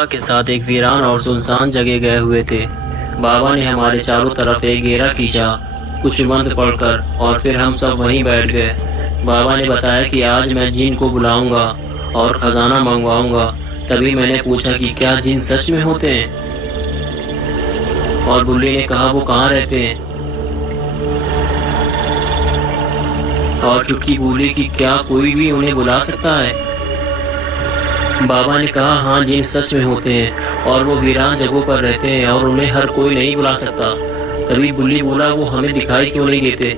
बाबा के साथ एक वीरान और सुनसान जगह गए हुए थे। बाबा ने हमारे चारों तरफ एक घेरा खींचा, कुछ मंत्र पढ़कर, और फिर हम सब वहीं बैठ गए। बाबा ने बताया कि आज मैं जिन को बुलाऊंगा और खजाना मंगवाऊंगा। तभी मैंने पूछा कि क्या जिन सच में होते हैं, और बुल्ली ने कहा वो कहाँ रहते हैं। और चुटकी बोली कि क्या कोई भी उन्हें बुला सकता है। बाबा ने कहा हाँ, जिन सच में होते हैं और वो वीरान जगहों पर रहते हैं और उन्हें हर कोई नहीं बुला सकता। तभी बुल्ली बोला वो हमें दिखाई क्यों नहीं देते।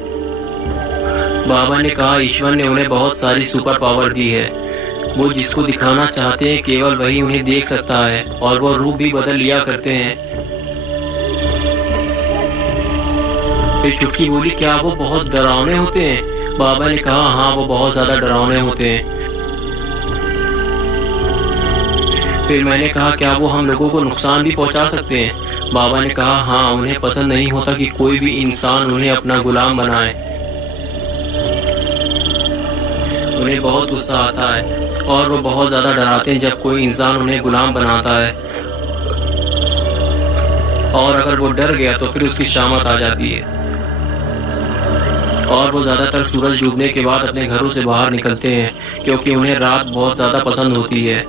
बाबा ने कहा ईश्वर ने उन्हें बहुत सारी सुपर पावर दी है। वो जिसको दिखाना चाहते हैं केवल वही उन्हें देख सकता है, और वो रूप भी बदल लिया करते हैं। फिर चुटकी बोली क्या वो बहुत डरावने होते हैं। बाबा ने कहा हाँ, वो बहुत ज्यादा डरावने होते हैं। फिर मैंने कहा क्या वो हम लोगों को नुकसान भी पहुंचा सकते हैं। बाबा ने कहा हाँ, उन्हें पसंद नहीं होता कि कोई भी इंसान उन्हें अपना गुलाम बनाए। उन्हें बहुत गुस्सा आता है और वो बहुत ज्यादा डराते हैं जब कोई इंसान उन्हें गुलाम बनाता है, और अगर वो डर गया तो फिर उसकी शामत आ जाती है। और वो ज्यादातर सूरज डूबने के बाद अपने घरों से बाहर निकलते हैं क्योंकि उन्हें रात बहुत ज्यादा पसंद होती है।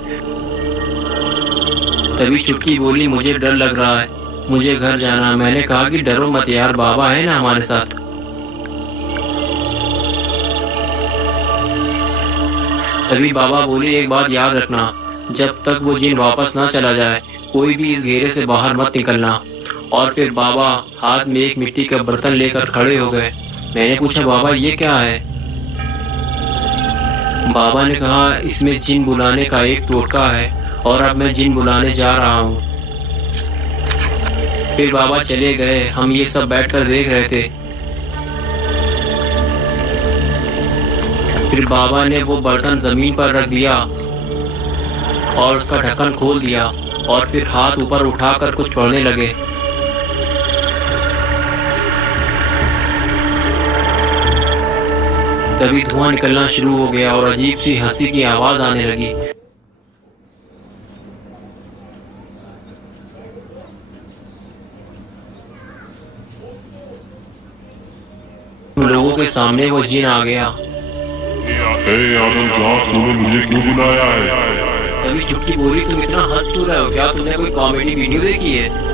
तभी चुटकी बोली मुझे डर लग रहा है, मुझे घर जाना। मैंने कहा कि डरो मत यार, बाबा है ना हमारे साथ। तभी बाबा बोले एक बात याद रखना, जब तक वो जिन वापस ना चला जाए कोई भी इस घेरे से बाहर मत निकलना। और फिर बाबा हाथ में एक मिट्टी का बर्तन लेकर खड़े हो गए। मैंने पूछा बाबा ये क्या है। बाबा ने कहा इसमें जिन बुलाने का एक टोटका है और अब मैं जिन बुलाने जा रहा हूँ। फिर बाबा चले गए। हम ये सब बैठकर देख रहे थे। फिर बाबा ने वो बर्तन जमीन पर रख दिया और उसका ढक्कन खोल दिया, और फिर हाथ ऊपर उठाकर कुछ पढ़ने लगे। तभी धुआं निकलना शुरू हो गया और अजीब सी हंसी की आवाज आने लगी। लोगों के सामने वो जिन आ गया। आदम साहब, तूने मुझे क्यों बुलाया है? तभी चुटकी बोली तुम इतना हंस क्यों रहे हो, क्या तुमने कोई कॉमेडी वीडियो देखी है।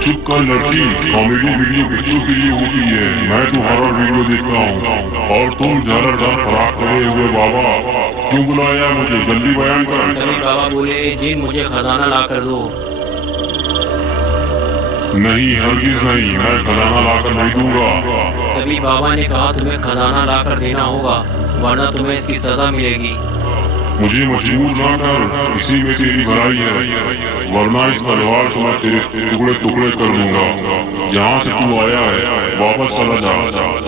चुप कर लड़की, कॉमेडी वीडियो बच्चों के लिए होती है। मैं तो हॉरर वीडियो देखता हूँ। और तुम झालरदार फराक करे हुए बाबा, क्यों बुलाया मुझे, जल्दी बयान कर। तभी बाबा बोले जिन मुझे खजाना ला कर दो। नहीं, हरगिज नहीं, मैं खजाना लाकर नहीं दूंगा। तभी बाबा ने कहा तुम्हें खजाना ला कर देना होगा, वरना तुम्हें इसकी सजा मिलेगी। मुझे मजबूर ना कर, इसी में तेरी भलाई है, वरना इस तलवार से मैं तेरे टुकड़े टुकड़े कर दूंगा। जहाँ से तू आया है वापस चला जा,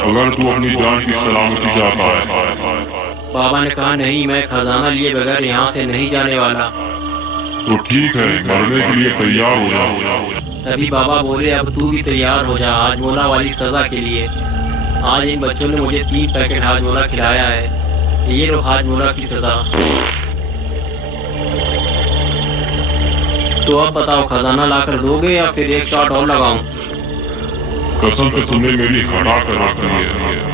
अगर तू अपनी जान की सलामती चाहता है। बाबा ने कहा नहीं, मैं खजाना लिए बगैर यहाँ से नहीं जाने वाला। तो ठीक है, मरने के लिए तैयार हो जा। तभी बाबा बोले अब तू भी तैयार हो जा हाजमोला वाली सजा के लिए। आज इन बच्चों ने मुझे 3 पैकेट हाजमोला खिलाया है, ये लो हाजमोला की सजा। तो अब बताओ खजाना लाकर दोगे या फिर एक शॉट और लगाऊं। कसम से तुमने मेरी हटा कर रख दी है।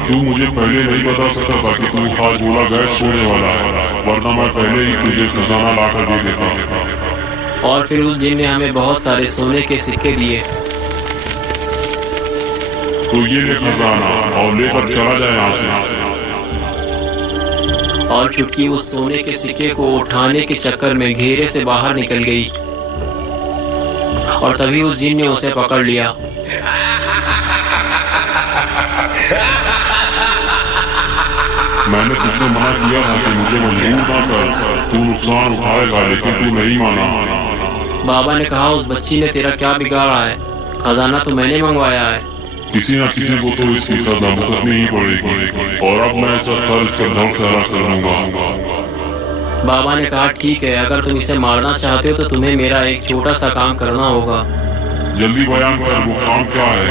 तू मुझे पहले नहीं बता सकता था कि तू हाजमोला गैस छोड़ने वाला है, वरना मैं पहले ही तुझे खजाना लाकर दे देता। और फिर उस जिन ने हमें बहुत सारे सोने के सिक्के दिए। तो ये ले खजाना और लेकर चला जाए यहाँ से। और चुटकी उस सोने के सिक्के को उठाने के चक्कर में घेरे से बाहर निकल गई, और तभी उस जिन ने उसे पकड़ लिया। मैंने तुझसे मना किया था कि मुझे मजबूर ना कर, तू नुकसान उठाएगा, लेकिन तू नहीं माना। बाबा ने कहा उस बच्ची ने तेरा क्या बिगाड़ा है, खजाना तो मैंने मंगवाया है। किसी न किसी को तो इसकी सजा भुगतनी ही पड़ेगी, और अब मैं इसका फर्ज इसका धड़ से हरा कर दूंगा। बाबा ने कहा ठीक है, अगर तुम इसे मारना चाहते हो तो तुम्हें मेरा एक छोटा सा काम करना होगा। जल्दी बयान कर, वो काम क्या है।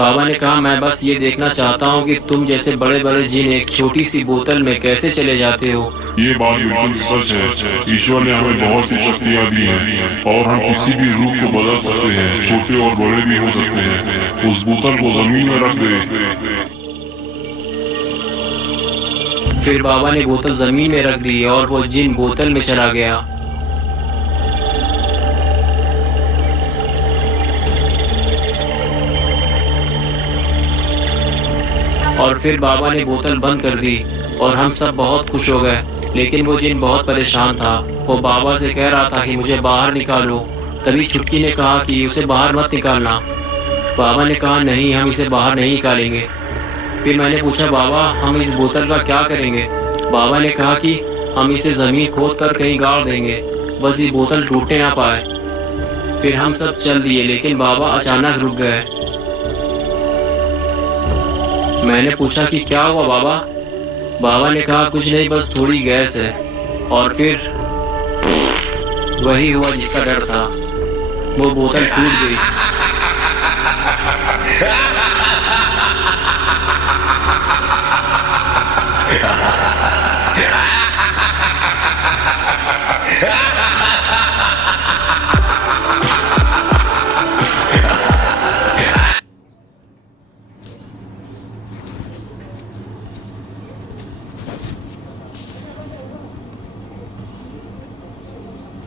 बाबा ने कहा, मैं बस ये देखना चाहता हूँ कि तुम जैसे बड़े बड़े जिन एक छोटी सी बोतल में कैसे चले जाते हो। ये बात बिल्कुल सच है। ईश्वर ने हमें बहुत सी शक्तियाँ दी हैं और हम किसी भी रूप को बदल सकते हैं, छोटे और बड़े भी हो सकते हैं। उस बोतल को जमीन में रख दे। फिर बाबा ने बोतल जमीन में रख दी और वो जिन बोतल में चला गया। और फिर बाबा ने बोतल बंद कर दी और हम सब बहुत खुश हो गए। लेकिन वो जिन बहुत परेशान था। वो बाबा से कह रहा था कि मुझे बाहर निकालो। तभी छुटकी ने कहा कि उसे बाहर मत निकालना। बाबा ने कहा, नहीं, हम इसे बाहर नहीं निकालेंगे। फिर मैंने पूछा, बाबा हम इस बोतल का क्या करेंगे? बाबा ने कहा कि हम इसे जमीन खोद कर कहीं गाड़ देंगे, बस ये बोतल टूटने ना पाए। फिर हम सब चल दिए, लेकिन बाबा अचानक रुक गए। मैंने पूछा कि क्या हुआ बाबा? बाबा ने कहा, कुछ नहीं, बस थोड़ी गैस है। और फिर वही हुआ जिसका डर था। वो बोतल टूट गई।